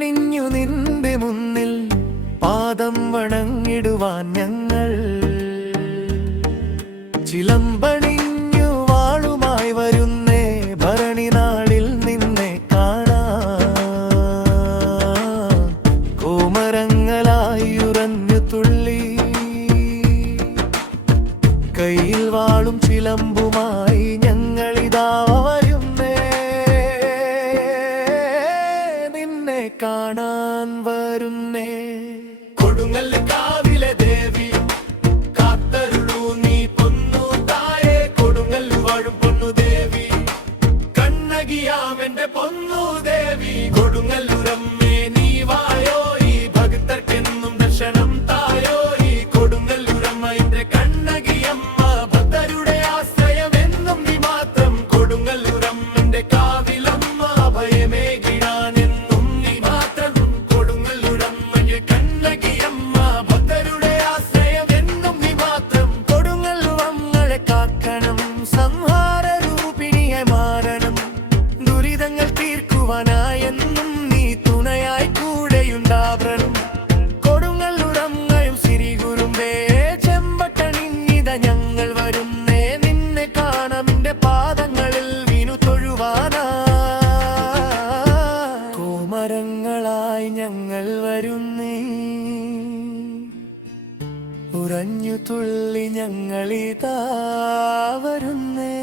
ചിലമ്പണിഞ്ഞു നിന്റെ മുന്നിൽ പാദം വണങ്ങിടുവാൻ ഞങ്ങൾ. ചിലമ്പണിഞ്ഞു വാളുമായി വരുന്നേ ഭരണി നാളിൽ നിന്നെ കാണാൻ. കോമരങ്ങളായി ഉറഞ്ഞു തുള്ളി കയ്യിൽ വാളും ചിലമ്പുമായി ഞങ്ങളിതാ വരുന്നേ, നിന്നെ കാണാൻ വരുന്നേ. കൊടുങ്ങല്ലൂർ കാവിലെ ദേവി കാത്തരുളൂ നീ പൊന്നു തായേ. കൊടുങ്ങല്ലൂർ വാഴും പൊന്നു ദേവി കണ്ണകിയാമെന്റെ പൊന്നു ദേവി. കൊടുങ്ങല്ലൂരമ്മേ നീ വായോ, ഈ ഭക്തർക്കെന്നും ദർശനം തായോ. ഈ കൊടുങ്ങല്ലൂരമ്മയുടെ കണ്ണകിയമ്മ ഭക്തരുടെ ആശ്രയം എന്നും നീ മാത്രം. കൊടുങ്ങല്ലൂരമ്മന്റെ കാവിലമ്മ ഭയമേകിടാൻ എന്നും നീ മാത്രം. കൊടുങ്ങല്ലൂരമ്മയുടെ കണ്ണകിയമ്മ ഭക്തരുടെ ആശ്രയം എന്നും നീ മാത്രം. കൊടുങ്ങല്ലൂരമ്മളെ കാക്കണം, സംഹാര രൂപിണിയായി മാറണം. ദുരിതങ്ങൾ തീർക്കുവാനായെന്നും നീ തുണയായി കൂടെയുണ്ടാവണം. കൊടുങ്ങല്ലൂരമ്മയും സിരികുറുമ്പേ ചെമ്പട്ടണിഞ്ഞിത ഞങ്ങൾ വരുന്നേ, നിന്നെ കാണാമെന്റെ പാദങ്ങളിൽ വീണു തൊഴുവാനാ. കോമരങ്ങളായി ഞങ്ങൾ വരുന്നേ, ഉറഞ്ഞു തുള്ളി ഞങ്ങളിതാ വരുന്നേ.